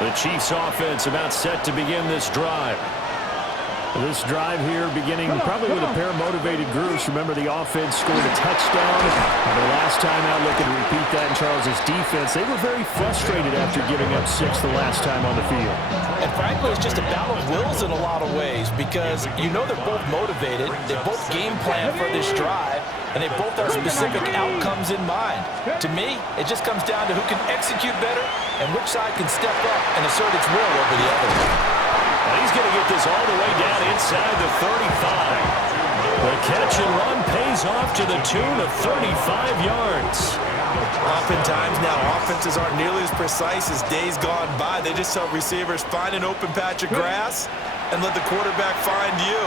The Chiefs offense about set to begin this drive. This drive here beginning probably with a pair of motivated groups. Remember, the offense scored a touchdown. And the last time out, looking to repeat that in Charles' defense. They were very frustrated after giving up 6 the last time on the field. And frankly, it's just a battle of wills in a lot of ways because you know they're both motivated. They both game plan for this drive, and they both have specific outcomes in mind. To me, it just comes down to who can execute better and which side can step up and assert its will over the other. He's going to get this all the way down inside the 35. The catch and run pays off to the tune of 35 yards. Oftentimes now, offenses aren't nearly as precise as days gone by. They just help receivers find an open patch of grass and let the quarterback find you.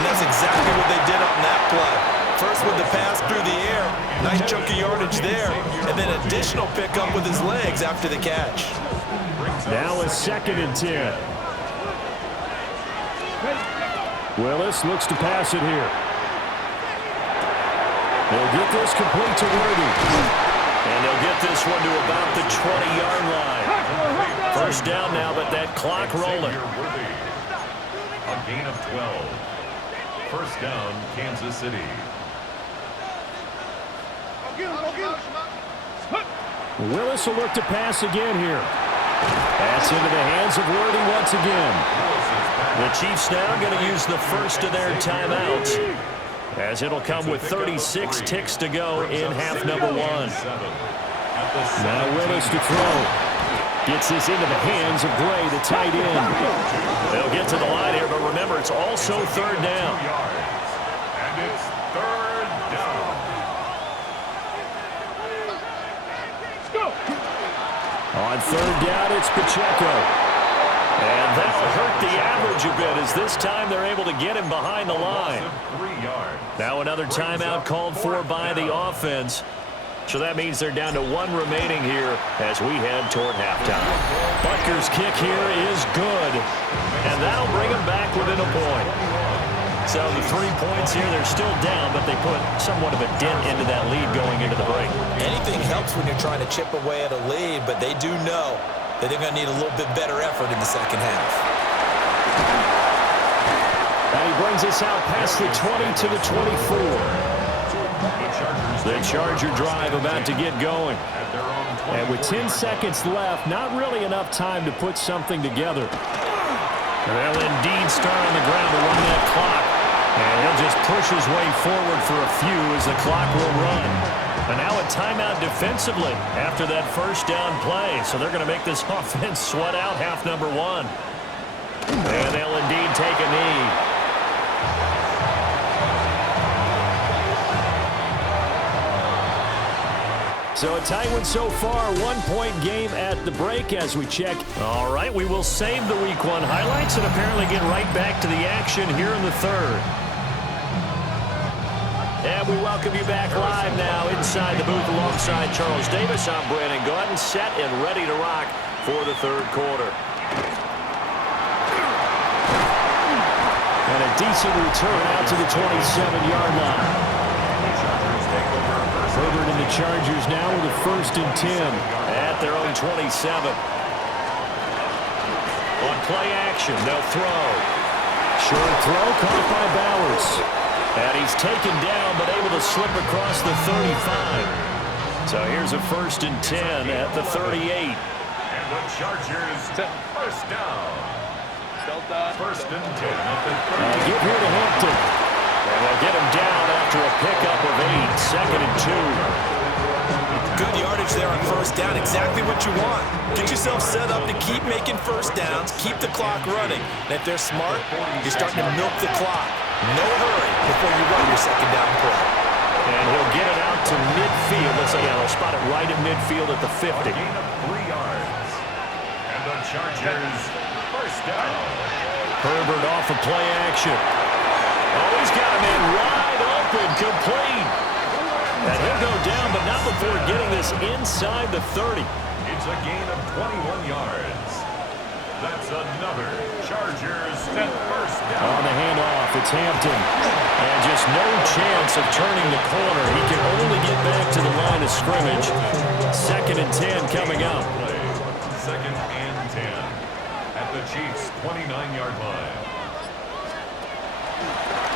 And that's exactly what they did on that play. First with the pass through the air, nice chunky yardage there, and then additional pickup with his legs after the catch. Now a 2nd and 10. Willis looks to pass it here. They'll get this complete to Worthy. And they'll get this one to about the 20-yard line. First down now, but that clock rolling. A gain of 12. First down, Kansas City. Willis will look to pass again here. Pass into the hands of Worthy once again. The Chiefs now going to use the first of their timeouts, as it'll come with 36 ticks to go in half number 1. Now Willis to throw. Gets this into the hands of Gray, the tight end. They'll get to the line here, but remember, it's also 3rd down. And it's 3rd down. On 3rd down, it's Pacheco. And that'll hurt the average a bit, as this time they're able to get him behind the line. Now another timeout called for by the offense. So that means they're down to 1 remaining here as we head toward halftime. Butker's kick here is good, and that'll bring them back within a point. So the 3 points here, they're still down, but they put somewhat of a dent into that lead going into the break. Anything helps when you're trying to chip away at a lead, but they do know that they're going to need a little bit better effort in the second half. And he brings us out past the 20 to the 24. The Charger drive about to get going. And with 10 seconds left, not really enough time to put something together. They'll indeed start on the ground to run that clock. And he'll just push his way forward for a few as the clock will run. And now a timeout defensively after that first down play. So they're going to make this offense sweat out half number 1. And they'll indeed take a knee. So a tight one so far, 1-point game at the break as we check. All right, we will save the Week 1 highlights and apparently get right back to the action here in the 3rd. And we welcome you back live now inside the booth alongside Charles Davis. I'm Brandon Gaudin, set and ready to rock for the 3rd quarter. And a decent return out to the 27-yard line. Herbert and the Chargers now with a 1st and 10 at their own 27. On play action, they'll throw. Short throw caught by Bowers. And he's taken down but able to slip across the 35. So here's a 1st and 10 at the 38. And the Chargers first down. 1st and 10 at the 38. Give here to Hampton. And they'll get him down after a pickup of 8. 2nd and 2. Good yardage there on 1st down. Exactly what you want. Get yourself set up to keep making 1st downs. Keep the clock running. And if they're smart, you're starting to milk the clock. No hurry before you run your 2nd down play. And he'll get it out to midfield. Let's say, they'll spot it right in midfield at the 50. A gain of 3 yards. And the Chargers first down. Herbert off of play action. Oh, he's got him in wide open, complete. And he'll go down, but not before getting this inside the 30. It's a gain of 21 yards. That's another Chargers at first down. On the handoff, it's Hampton. And just no chance of turning the corner. He can only get back to the line of scrimmage. 2nd and 10 coming up. 2nd and 10. the Chiefs' 29-yard line.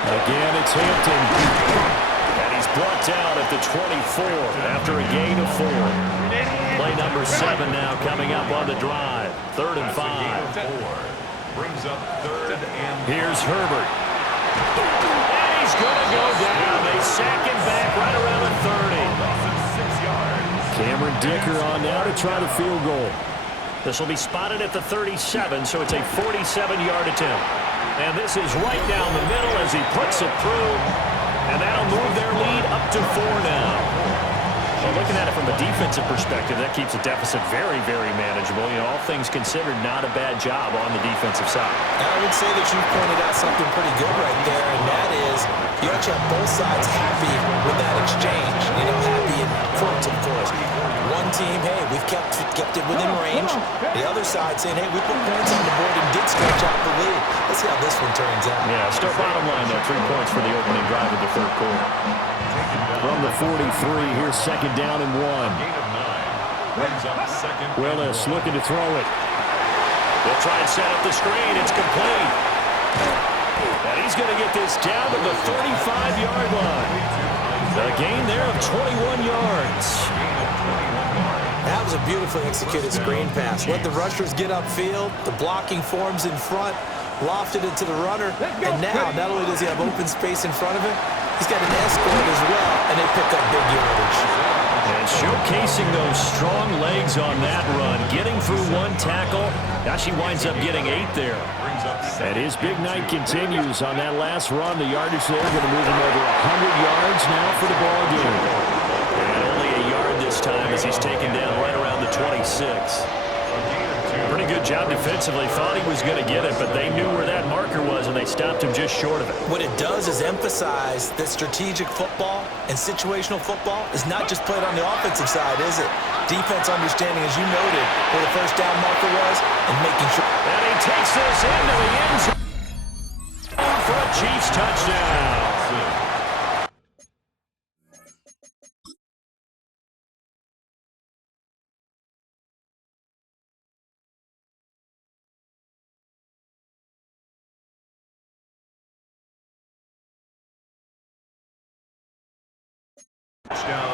Again, it's Hampton. And he's brought down at the 24 after a gain of 4. Play number 7 now coming up on the drive. 3rd and 5. Brings up 3rd and 5. Here's Herbert. And he's going to go down. They sack him back right around the 30. 6 yards. Cameron Dicker on now to try the field goal. This will be spotted at the 37, so it's a 47-yard attempt. And this is right down the middle as he puts it through. And that'll move their lead up to 4 now. Well, looking at it from a defensive perspective, that keeps the deficit very, very manageable. You know, all things considered, not a bad job on the defensive side. And I would say that you pointed out something pretty good right there, and that is you actually have both sides happy with that exchange. You know, happy in quotes, of course. One team, hey, we've kept it within range. The other side saying, hey, we put points on the board and did stretch out the lead. Let's see how this one turns out. Yeah, still bottom line, though, 3 points for the opening drive of the 3rd quarter. From the 43, here's 2nd down and 1. Gain of 9. Brings up 2nd. Willis looking to throw it. They'll try and set up the screen. It's complete. And he's going to get this down to the 35-yard line. A gain there of 21 yards. That was a beautifully executed screen pass. Let the rushers get upfield. The blocking forms in front. Lofted it to the runner. And now, not only does he have open space in front of him, he's got an escort as well, and they pick up big yardage. And showcasing those strong legs on that run, getting through 1 tackle. Now she winds up getting 8 there. And his big night continues on that last run. The yardage there going to move him over 100 yards now for the ball game. And only a yard this time as he's taken down right around the 26. Pretty good job defensively. Thought he was going to get it, but they knew where that marker was, and they stopped him just short of it. What it does is emphasize that strategic football and situational football is not just played on the offensive side, is it? Defense understanding, as you noted, where the first down marker was and making sure. And he takes this into the end zone for a Chiefs touchdown.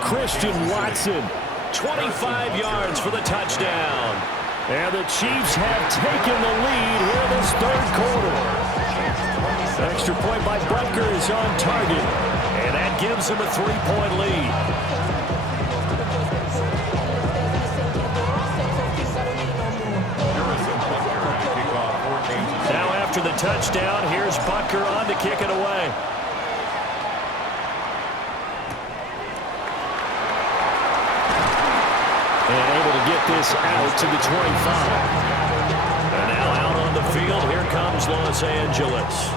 Christian Watson, 25 yards for the touchdown. And the Chiefs have taken the lead here this 3rd quarter. Extra point by Butker is on target. And that gives him a 3-point lead. Now after the touchdown, here's Butker on to kick it away. And able to get this out to the 25. And now out on the field, here comes Los Angeles.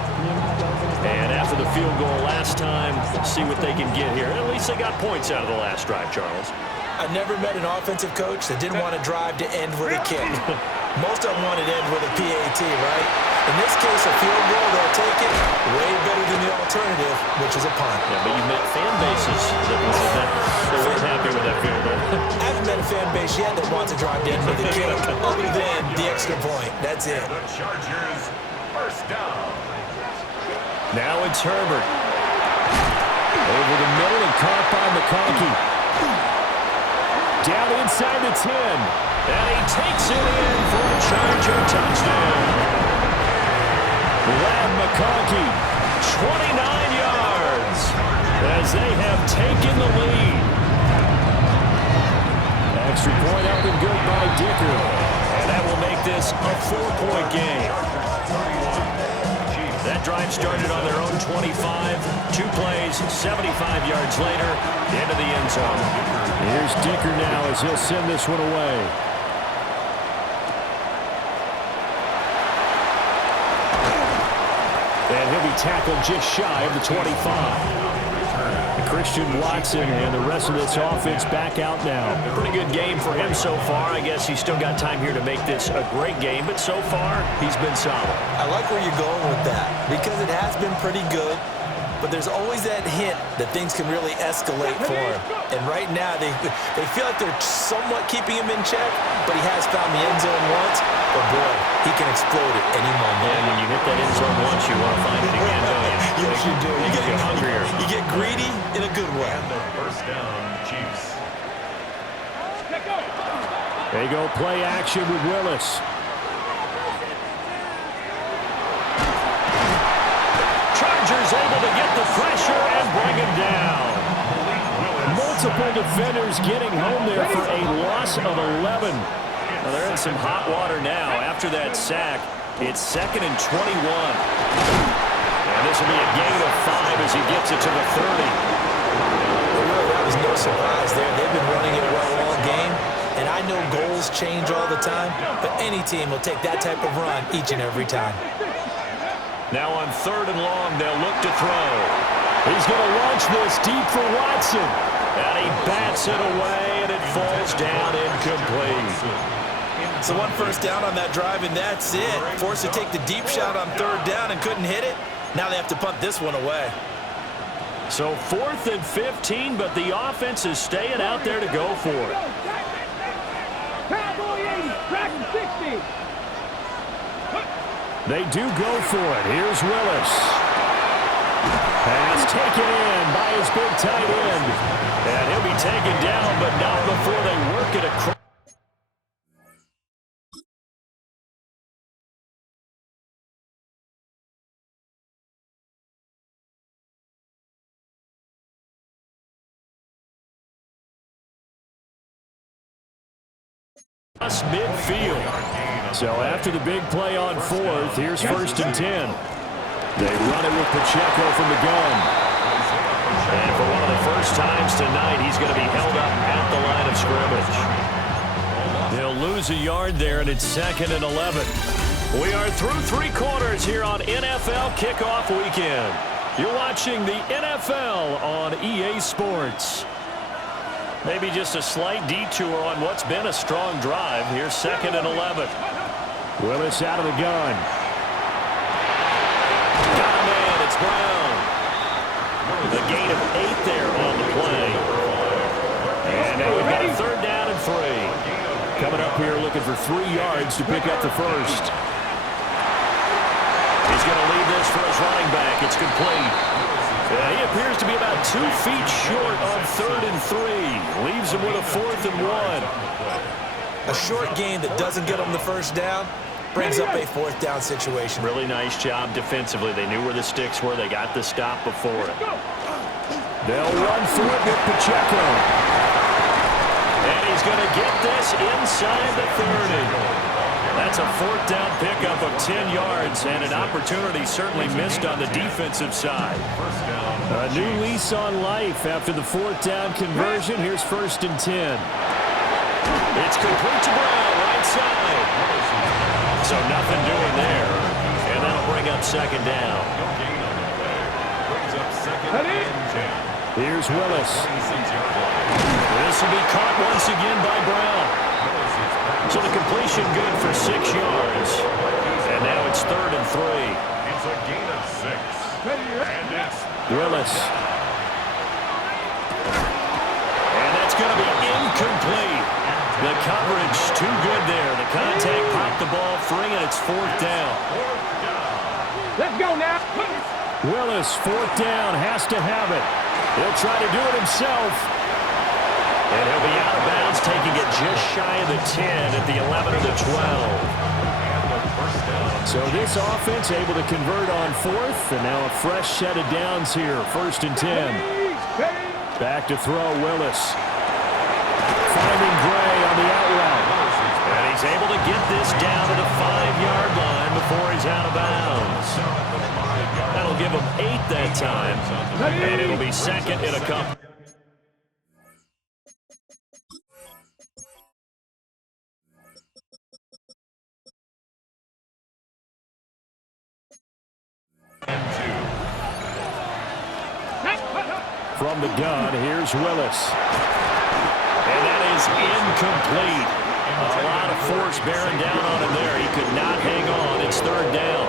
And after the field goal last time, see what they can get here. At least they got points out of the last drive, Charles. I never met an offensive coach that didn't want to drive to end with a kick. Most of them wanted to end with a PAT, right? In this case, a field goal, they'll take it. Way better than the alternative, which is a punt. Yeah, but you met fan bases that weren't happy with that field goal. I haven't met a fan base yet that wants to drive to end with a kick, other than the extra point. That's it. The Chargers, first down. Now it's Herbert. Over the middle and caught by McConkey. Down inside the 10. And he takes it in for a Charger touchdown. Ladd McConkey, 29 yards as they have taken the lead. Extra point up and good by Dicker. And that will make this a 4-point game. That drive started on their own 25. 2 plays, 75 yards later, into the end zone. Here's Dicker now as he'll send this one away. And he'll be tackled just shy of the 25. Christian Watson and the rest of this offense back out now. Pretty good game for him so far. I guess he's still got time here to make this a great game, but so far, he's been solid. I like where you're going with that because it has been pretty good. but there's always that hint that things can really escalate for him. And right now, they feel like they're somewhat keeping him in check, but he has found the end zone once. But boy, he can explode at any moment. And when you hit that end zone once, you want to find it again, don't you? Yes, you do. You get hungrier. You get greedy in a good way. And the first down, Chiefs. They go play action with Willis. Chargers able to get the pressure and bring him down. Multiple defenders getting home there for a loss of 11. Well, they're in some hot water now. After that sack, it's 2nd and 21. And this will be a gain of 5 as he gets it to the 30. Well, that was no surprise there. They've been running it well all game. And I know goals change all the time, but any team will take that type of run each and every time. Now on 3rd and long, they'll look to throw. He's going to launch this deep for Watson. And he bats it away, and it falls down incomplete. So 1 first down on that drive, and that's it. Forced to take the deep shot on 3rd down and couldn't hit it. Now they have to punt this one away. So 4th and 15, but the offense is staying out there to go for it. Cowboy 80, Dragon 60. They do go for it. Here's Willis. Pass taken in by his big tight end. And he'll be taken down, but not before they work it across. Midfield. So after the big play on 4th, here's 1st and 10. They run it with Pacheco from the gun. And for one of the first times tonight, he's going to be held up at the line of scrimmage. They'll lose a yard there, and it's 2nd and 11. We are through 3 quarters here on NFL Kickoff Weekend. You're watching the NFL on EA Sports. Maybe just a slight detour on what's been a strong drive. Here's 2nd and 11. Willis out of the gun. Got a man. It's Brown. The gain of 8 there on the play. And now we've got a 3rd down and 3. Coming up here looking for 3 yards to pick up the first. He's going to leave this for his running back. It's complete. He appears to be about 2 feet short on 3rd and 3. Leaves him with a 4th and 1. A short game that doesn't get them the first down brings up a 4th down situation. Really nice job defensively. They knew where the sticks were. They got the stop before it. They'll run through it with Pacheco. And he's going to get this inside the 30. That's a 4th down pickup of 10 yards and an opportunity certainly missed on the defensive side. A new lease on life after the 4th down conversion. Here's 1st and 10. It's complete to Brown, right side. So nothing doing there. And that'll bring up 2nd down. Here's Willis. This will be caught once again by Brown. So the completion good for 6 yards. And now it's 3rd and 3. It's a gain of 6. And it's Willis. And that's going to be incomplete. The coverage too good there. The contact popped the ball free, and it's 4th down. Let's go now. Willis, 4th down, has to have it. He'll try to do it himself. And he'll be out of bounds, taking it just shy of the 10 at the 11 or the 12. So this offense able to convert on 4th, and now a fresh set of downs here. 1st and 10. Back to throw, Willis. Finding Gray on the out route. And he's able to get this down to the 5-yard line before he's out of bounds. That'll give him 8 that time, and it'll be 2nd and a couple. From the gun, here's Willis. And that is incomplete. A lot of force bearing down on him there. He could not hang on. It's 3rd down.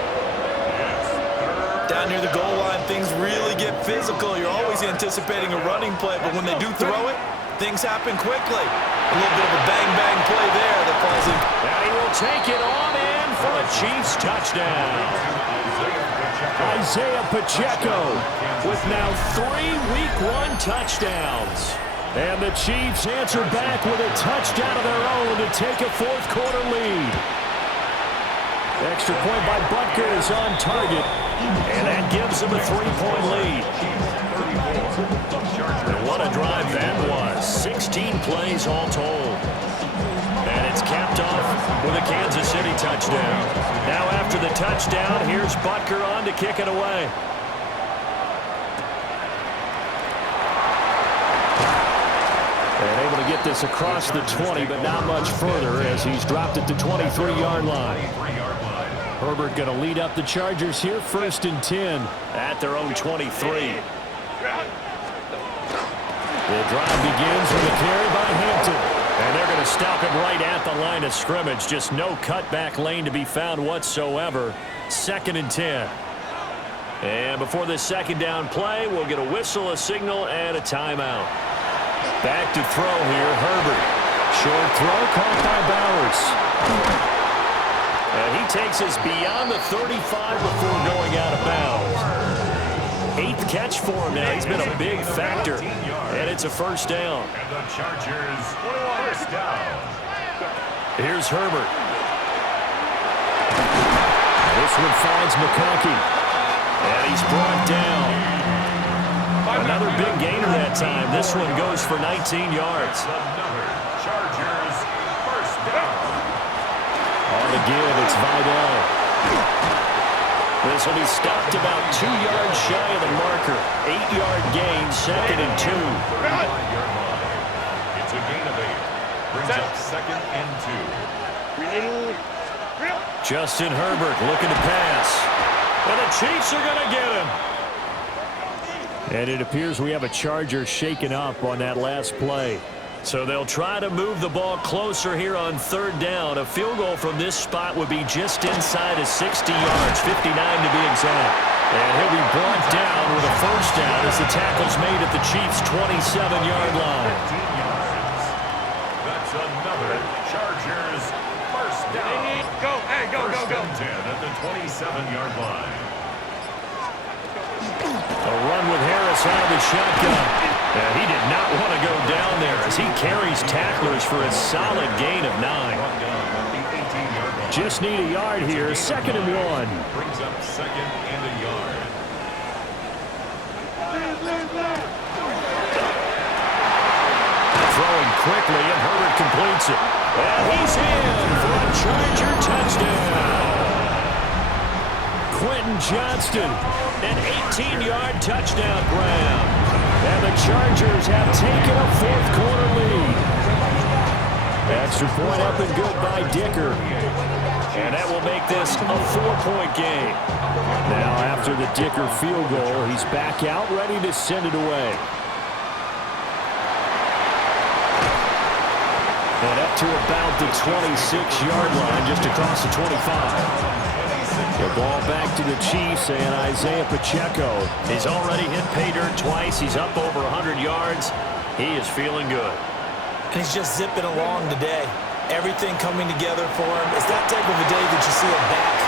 Down down near the goal line, things really get physical. You're always anticipating a running play, but when they do throw it, things happen quickly. A little bit of a bang-bang play there that falls in. And he will take it on in for a Chiefs touchdown. Isaiah Pacheco with now 3 Week 1 touchdowns. And the Chiefs answer back with a touchdown of their own to take a fourth-quarter lead. Extra point by Butker is on target, and that gives them a 3-point lead. And what a drive that was. 16 plays all told. And it's capped off with a Kansas City touchdown. Now after the touchdown, here's Butker on to kick it away. And able to get this across the 20, but not much further as he's dropped it to 23-yard line. Herbert going to lead up the Chargers here, 1st and 10 at their own 23. The drive begins with a carry by Hampton. And they're going to stop it right at the line of scrimmage. Just no cutback lane to be found whatsoever. 2nd and 10. And before this second down play, we'll get a whistle, a signal, and a timeout. Back to throw here, Herbert. Short throw caught by Bowers. And he takes us beyond the 35 before going out of bounds. 8th catch for him now. He's been a big factor. And it's a first down. And the Chargers, first down. Here's Herbert. This one finds McConkey. And he's brought down. Another big gainer that time. This one goes for 19 yards. Another Chargers, first down. On the give, it's Vidal. This will be stopped about 2 yards shy of the marker. 8-yard gain, 2nd and 2. It's a gain of 8. Brings up 2nd and 2. Justin Herbert looking to pass. And the Chiefs are going to get him. And it appears we have a Charger shaken up on that last play. So they'll try to move the ball closer here on 3rd down. A field goal from this spot would be just inside of 60 yards, 59 to be exact. And he'll be brought down with a first down as the tackle's made at the Chiefs' 27-yard line. 15 yards. That's another Chargers, first down. Go, hey, go, First go, go. and 10 at the 27-yard line. A run with Harris out of the shotgun. And he did not want to go down there as he carries tacklers for a solid gain of 9. Just need a yard here, 2nd and 1. Brings up 2nd and a yard. Throwing quickly, and Herbert completes it. And he's in for a Charger touchdown. Quentin Johnston, an 18-yard touchdown grab. And the Chargers have taken a fourth-quarter lead. Extra point up and good by Dicker. And that will make this a 4-point game. Now, after the Dicker field goal, he's back out, ready to send it away. And up to about the 26-yard line, just across the 25. The ball back to the Chiefs and Isaiah Pacheco. He's already hit pay dirt twice. He's up over 100 yards. He is feeling good. And he's just zipping along today. Everything coming together for him. It's that type of a day that you see him back.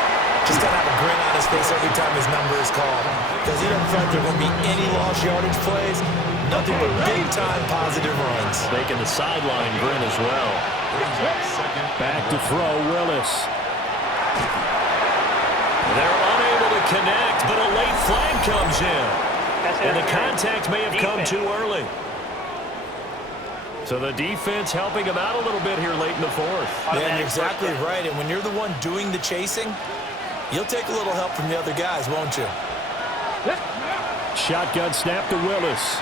Just got to have a grin on his face every time his number is called. Because he doesn't feel like there are going to be any lost yardage plays. Nothing but big-time positive runs. Making the sideline grin as well. Back to throw, Willis. They're unable to connect, but a late flag comes in. And the contact may have come too early. So the defense helping him out a little bit here late in the fourth. Yeah, and you're exactly right. And when you're the one doing the chasing, you'll take a little help from the other guys, won't you? Shotgun snap to Willis.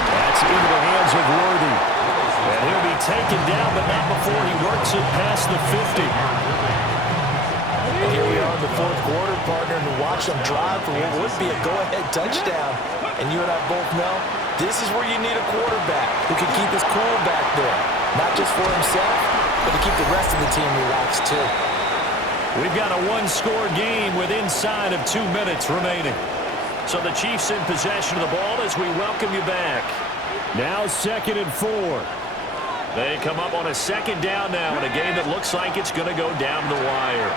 That's into the hands of Worthy. And he'll be taken down, but not before he works it past the 50. And here we are in the fourth quarter, partner, and to watch them drive for what would be a go-ahead touchdown. And you and I both know this is where you need a quarterback who can keep his cool back there. Not just for himself, but to keep the rest of the team relaxed too. We've got a one-score game with inside of 2 minutes remaining. So the Chiefs in possession of the ball as we welcome you back. Now 2nd and 4. They come up on a 2nd down now in a game that looks like it's going to go down the wire.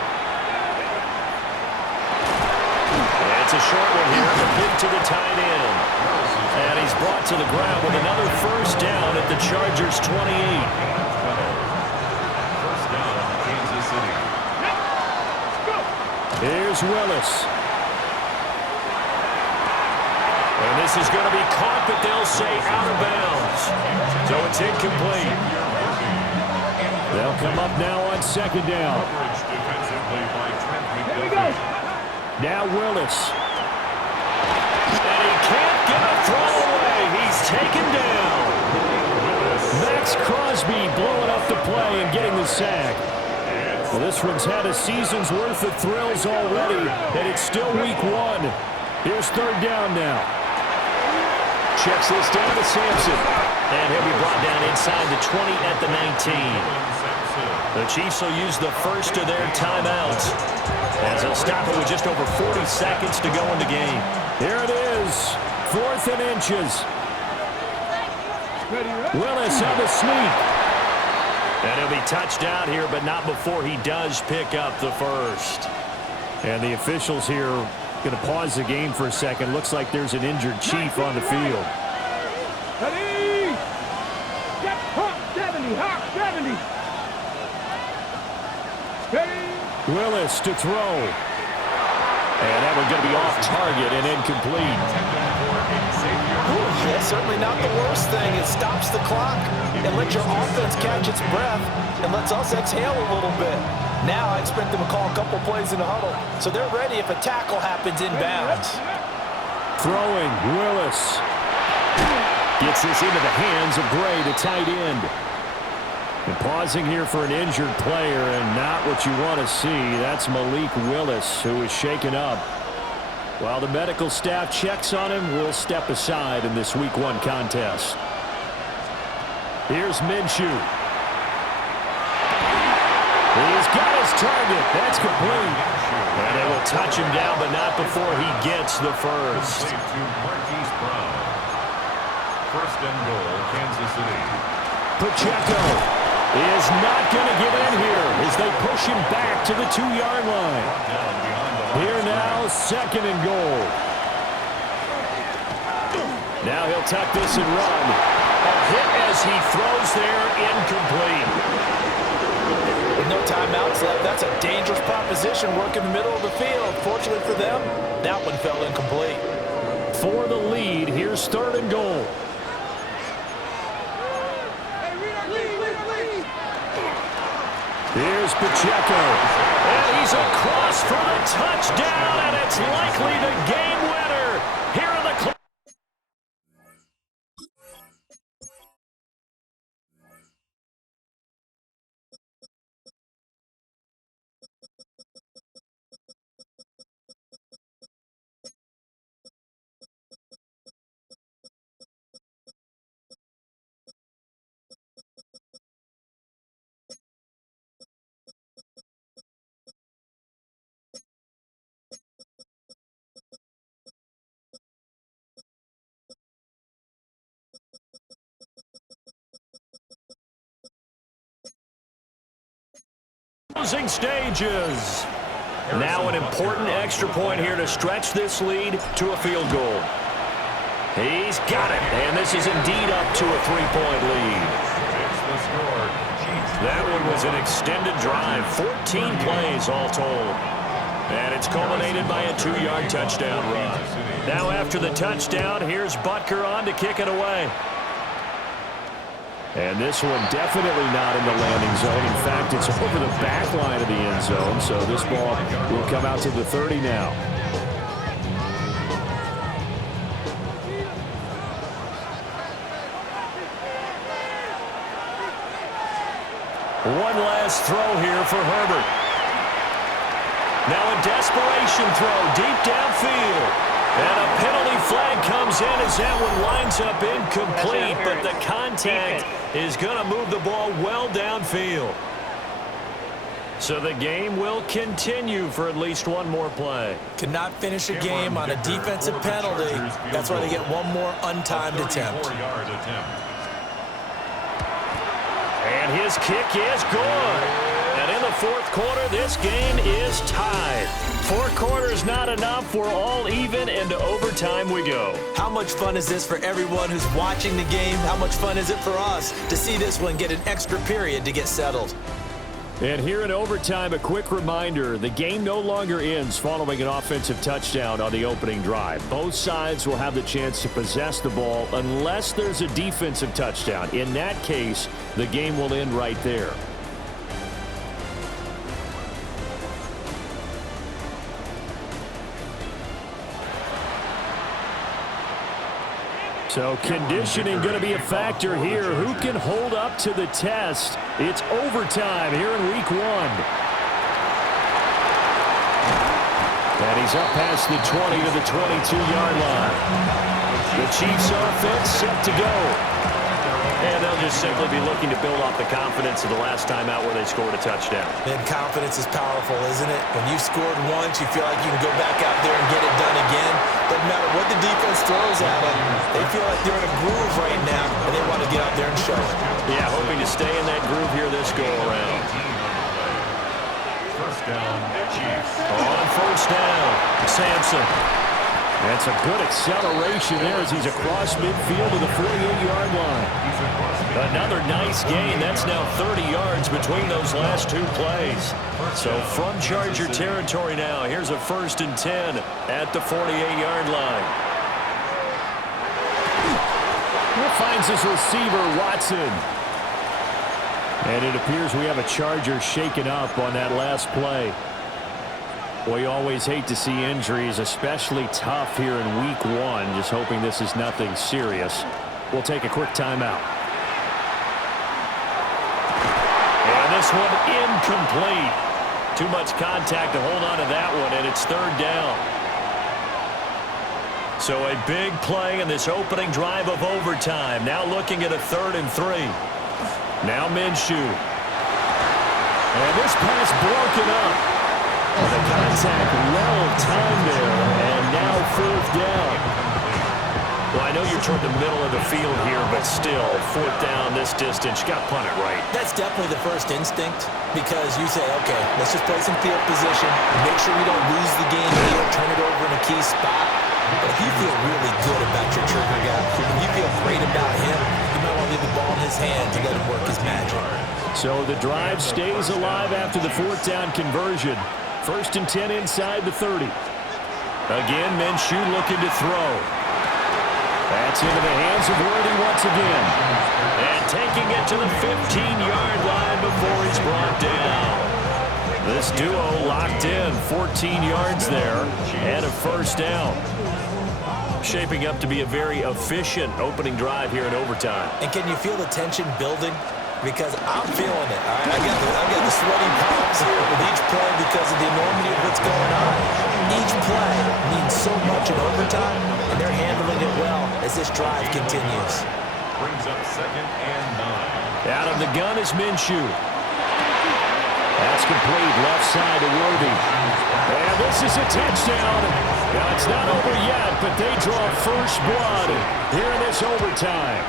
It's a short one here, a big to the tight end. And he's brought to the ground with another 1st down at the Chargers' 28. First down, Kansas City. Here's Willis. And this is going to be caught, but they'll say out of bounds. So it's incomplete. They'll come up now on 2nd down. Coverage defensively by Trent Here we go. McDuffie. Now Willis. And he can't get a throw away. He's taken down. Max Crosby blowing up the play and getting the sack. Well, this one's had a season's worth of thrills already, and it's still week 1. Here's 3rd down now. Checks this down to Sampson. And he'll be brought down inside the 20 at the 19. The Chiefs will use the first of their timeouts as they'll stop it with just over 40 seconds to go in the game. Here it is, 4th and inches. Willis on the sneak. And he'll be touched out here, but not before he does pick up the first. And the officials here going to pause the game for a second. Looks like there's an injured Chief on the field. Ready? Get hot 70, hot 70. Ready? Willis to throw. And that one's going to be off target and incomplete. That's certainly not the worst thing. It stops the clock and lets your offense catch its breath and lets us exhale a little bit. Now I expect them to call a couple plays in the huddle, so they're ready if a tackle happens inbounds. Throwing, Willis. Gets this into the hands of Gray, the tight end. And pausing here for an injured player, and not what you want to see. That's Malik Willis, who is shaken up. While the medical staff checks on him, we'll step aside in this Week 1 contest. Here's Minshew. He's got his target. That's complete. And they will touch him down, but not before he gets the first. To Marquise Brown. 1st and goal, Kansas City. Pacheco is not going to get in here as they push him back to the 2-yard line. Down behind the Here now, 2nd and goal. Now he'll tuck this and run. A hit as he throws there, incomplete. With no timeouts left, that's a dangerous proposition. Work in the middle of the field. Fortunately for them, that one fell incomplete. For the lead, here's 3rd and goal. Here's Pacheco. And he's across for the touchdown, and it's likely the game winner here in the closing stages. Now an important extra point here to stretch this lead to a field goal. He's got it, and this is indeed up to a 3-point lead. It's the score. That one was an extended drive, 14 plays all told. And it's culminated by a 2-yard touchdown run. Now after the touchdown, here's Butker on to kick it away. And this one definitely not in the landing zone. In fact, it's over the back line of the end zone. So this ball will come out to the 30 now. One last throw here for Herbert. Now a desperation throw deep downfield. And a penalty flag comes in as that one lines up incomplete, but the contact is going to move the ball well downfield. So the game will continue for at least one more play. Cannot finish a game on a defensive penalty. That's why they get one more untimed attempt. And his kick is good. And in the fourth quarter, this game is tied. 4 quarters not enough. We're all even, and to overtime we go. How much fun is this for everyone who's watching the game? How much fun is it for us to see this one get an extra period to get settled? And here in overtime, a quick reminder, the game no longer ends following an offensive touchdown on the opening drive. Both sides will have the chance to possess the ball unless there's a defensive touchdown. In that case, the game will end right there. So conditioning going to be a factor here. Who can hold up to the test? It's overtime here in week 1. And he's up past the 20 to the 22-yard line. The Chiefs offense set to go. And they'll just simply be looking to build off the confidence of the last time out where they scored a touchdown. And confidence is powerful, isn't it? When you've scored once, you feel like you can go back out there and get it done again. Doesn't matter what the defense throws at them. They feel like they're in a groove right now, and they want to get out there and show it. Yeah, hoping to stay in that groove here this go-around. First down, Chiefs. On first down, Sampson. That's a good acceleration there as he's across midfield to the 48-yard line. Another nice gain. That's now 30 yards between those last 2 plays. So from Charger territory now, here's a 1st and 10 at the 48-yard line. Finds his receiver, Watson. And it appears we have a Charger shaken up on that last play. We always hate to see injuries, especially tough here in week 1. Just hoping this is nothing serious. We'll take a quick timeout. And this one incomplete. Too much contact to hold on to that one, and it's 3rd down. So a big play in this opening drive of overtime. Now looking at a 3rd and 3. Now Minshew. And this pass broken up. The contact well timed there, and now 4th down. Well, I know you're toward the middle of the field here, but still, 4th down this distance. You got to punt it right. That's definitely the first instinct because you say, okay, let's just play some field position, make sure we don't lose the game here, turn it over in a key spot. But if you feel really good about your trigger guy, if you feel great about him, you might want to leave the ball in his hands and let him work his magic. So the drive stays alive after the 4th down conversion. 1st and 10 inside the 30. Again, Minshew looking to throw. That's into the hands of Worthy once again. And taking it to the 15-yard line before he's brought down. This duo locked in, 14 yards there, and a 1st down. Shaping up to be a very efficient opening drive here in overtime. And can you feel the tension building? Because I'm feeling it. All right? I got the sweaty palms here with each play because of the enormity of what's going on. Each play means so much in overtime, and they're handling it well as this drive continues. Brings up 2nd and 9. Out of the gun is Minshew. That's complete, left side to Worthy. And this is a touchdown. Now, it's not over yet, but they draw first blood here in this overtime.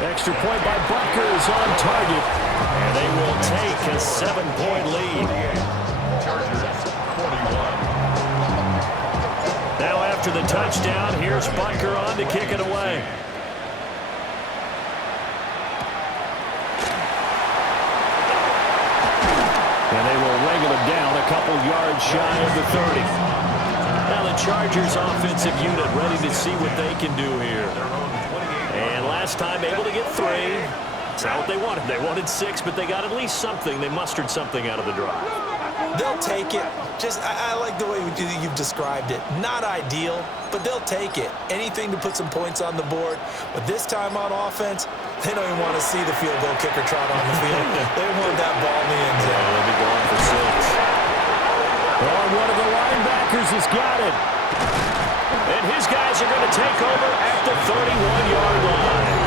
Extra point by Butker is on target. And they will take a 7-point lead. Chargers 41. Now after the touchdown, here's Butker on to kick it away. And they will wrangle it down a couple yards shy of the 30. Now the Chargers offensive unit ready to see what they can do here. And last time able to get 3. That's not what they wanted. They wanted 6, but they got at least something. They mustered something out of the drive. They'll take it. I like the way you've described it. Not ideal, but they'll take it. Anything to put some points on the board. But this time on offense, they don't even want to see the field goal kicker trot on the field. They want that ball in the end zone. They'll be going for 6. Oh, one of the linebackers has got it. And his guys are going to take over at the 31-yard line.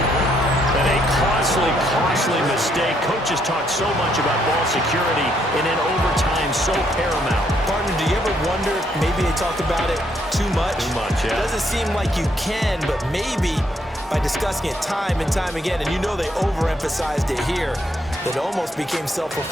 And a costly mistake. Coaches talk so much about ball security, and in overtime, so paramount. Partner, do you ever wonder if maybe they talk about it too much? Too much, yeah. It doesn't seem like you can, but maybe by discussing it time and time again, and you know they overemphasized it here, that it almost became self-fulfilling.